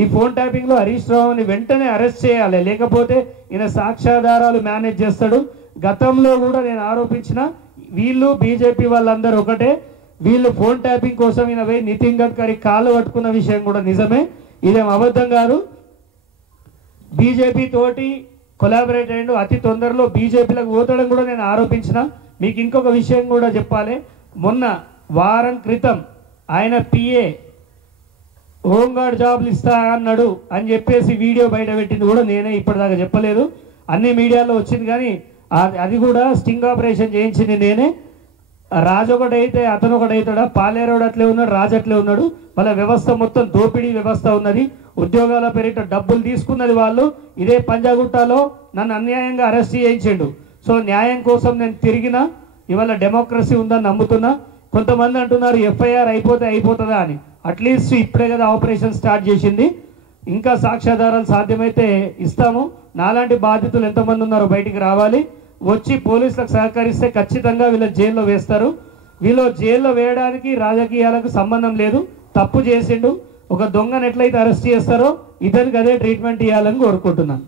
ఈ ఫోన్ ట్యాపింగ్లో హరీష్ రావుని వెంటనే అరెస్ట్ చేయాలి, లేకపోతే ఈయన సాక్ష్యాధారాలు మేనేజ్ చేస్తాడు. గతంలో కూడా నేను ఆరోపించిన వీళ్ళు బీజేపీ వాళ్ళందరూ ఒకటే, వీళ్ళు ఫోన్ ట్యాపింగ్ కోసం ఈయన పోయి నితిన్ గడ్కరీ కాళ్ళు పట్టుకున్న విషయం కూడా నిజమే, ఇదేం అబద్ధం కాదు. బీజేపీ తోటి కొలాబరేట్ అయ్యిండు, అతి తొందరలో బీజేపీలకు పోతాడని కూడా నేను ఆరోపించిన. మీకు ఇంకొక విషయం కూడా చెప్పాలి, మొన్న వారం క్రితం ఆయన పిఏ హోంగార్డ్ జాబ్లు ఇస్తా అన్నాడు అని చెప్పేసి వీడియో బయట పెట్టింది కూడా నేనే, ఇప్పటిదాకా చెప్పలేదు, అన్ని మీడియాలో వచ్చింది. కానీ అది కూడా స్టింగ్ ఆపరేషన్ చేయించింది నేనే. రాజు ఒకటైతే అతను ఒకటైతాడా? పాలేరోడు అట్లే ఉన్నాడు, రాజు అట్లే ఉన్నాడు. వాళ్ళ వ్యవస్థ మొత్తం దోపిడీ వ్యవస్థ ఉన్నది, ఉద్యోగాల పేరిట డబ్బులు తీసుకున్నది వాళ్ళు. ఇదే పంజాగుట్టలో నన్ను అన్యాయంగా అరెస్ట్ చేయించిండు. సో న్యాయం కోసం నేను తిరిగినా, ఇవాళ డెమోక్రసీ ఉందని నమ్ముతున్నా. కొంతమంది అంటున్నారు ఎఫ్ఐఆర్ అయిపోతుందా అని. అట్లీస్ట్ ఇప్పుడే కదా ఆపరేషన్ స్టార్ట్ చేసింది, ఇంకా సాక్ష్యాధారాలు సాధ్యమైతే ఇస్తాము. నాలాంటి బాధితులు ఎంతమంది ఉన్నారో బయటికి రావాలి, వచ్చి పోలీసులకు సహకరిస్తే ఖచ్చితంగా వీళ్ళ జైల్లో వేస్తారు. వీళ్ళు జైల్లో వేయడానికి రాజకీయాలకు సంబంధం లేదు, తప్పు చేసిండు. ఒక దొంగను ఎట్లయితే అరెస్ట్ చేస్తారో ఇతనికి అదే ట్రీట్మెంట్ ఇవ్వాలని కోరుకుంటున్నాను.